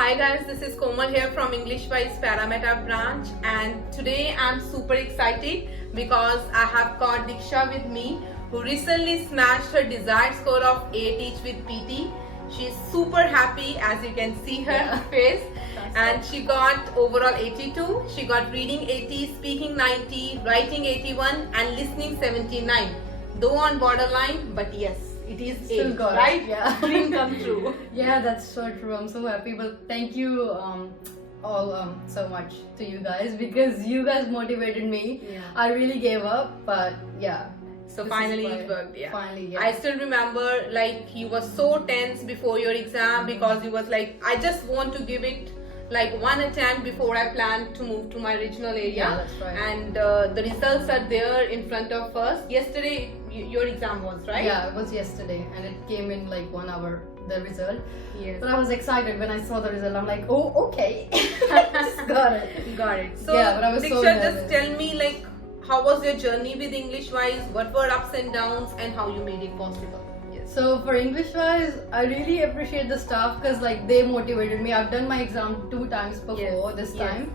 Hi guys, this is Komal here from English Wise Parameta branch, and today I'm super excited because I have got Diksha with me, who recently smashed her desired score of 8 each with PT. She's super happy, as you can see her face, and she got overall 82. She got reading 80, speaking 90, writing 81 and listening 79. Though on borderline, but yes, it is Still 8, got it, right? yeah. Dream come true. Yeah, that's so true. I'm so happy. But thank you all so much to you guys because you guys motivated me. Yeah. I really gave up, but yeah. So this finally is it worked, yeah. Finally, yeah. I still remember like you were so tense before your exam because you was like, I just want to give it like one attempt before I plan to move to my regional area. Yeah, that's right. And the results are there in front of us. Yesterday your exam was, right? Yeah, it was yesterday and it came in like 1 hour, the result. Yes. But I was excited when I saw the result. I'm like, oh, okay. Just got it. Got it. So Yeah, but I was so Diksha, just nervous. tell me like how was your journey with English Wise? What were ups and downs and how you made it possible? Yes. So for English wise, I really appreciate the staff because like they motivated me. I've done my exam 2 times before this yes. time,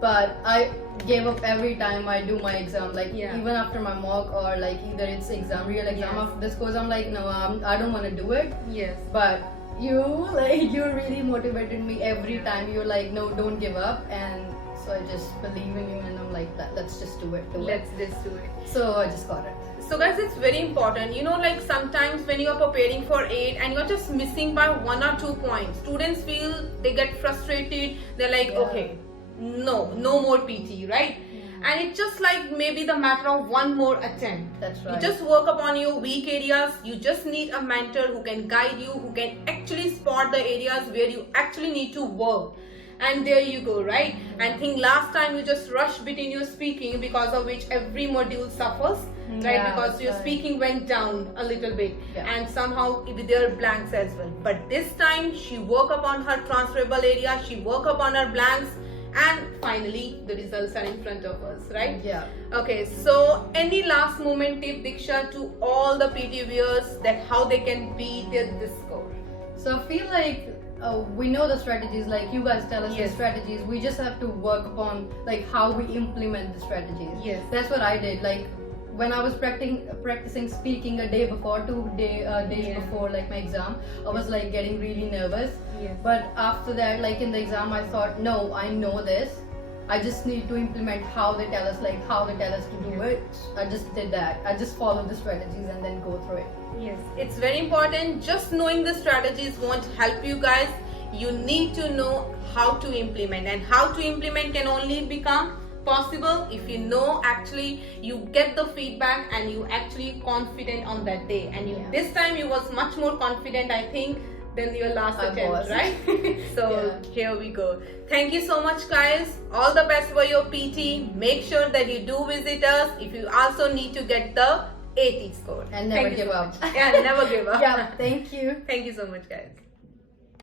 but I gave up every time I do my exam. Like Yeah. even after my mock or like either it's real exam Yes. after this course, I'm like no, I don't want to do it. Yes. But you really motivated me every time. You're like no, don't give up, and so I just believe in you and I'm like let's just do it. Let's just do it. So I just got it. So guys, it's very important, like sometimes when you are preparing for 8 and you're just missing by 1 or 2 points, students feel, they get frustrated, they're like, Yeah. okay, no more PT, right? And it's just like maybe the matter of one more attempt. That's right. You just work upon your weak areas. You just need a mentor who can guide you, who can actually spot the areas where you actually need to work. And there you go, right? And think last time you just rushed between your speaking, because of which every module suffers, right? Yeah, Because your right. speaking went down a little bit, Yeah. and somehow there are blanks as well. But this time she worked upon her transferable area, she worked upon her blanks, and finally the results are in front of us, right? Yeah. Okay, so any last moment tip, Diksha, to all the PT viewers that how they can beat this score? So I feel like we know the strategies, like you guys tell us Yes. the strategies. We just have to work upon like how we implement the strategies. Yes. That's what I did. Like when I was practicing speaking a day before, 2 days Yeah. before like my exam, I was like getting really nervous. Yes. But after that, like in the exam, I thought, no, I know this. I just need to implement how they tell us, like how they tell us to do it. I just did that. I just followed the strategies and then go through it. Yes, it's very important. Just knowing the strategies won't help you guys. You need to know how to implement, and how to implement can only become possible if you know actually you get the feedback and you actually confident on that day. And you this time you was much more confident, I think, than your last I attempt, was. right? So Yeah. here we go. Thank you so much, guys. All the best for your PT. Make sure that you do visit us if you also need to get the 80 score. And never Thank you give so up. much. Yeah, never give up. Yeah, thank you. Thank you so much, guys.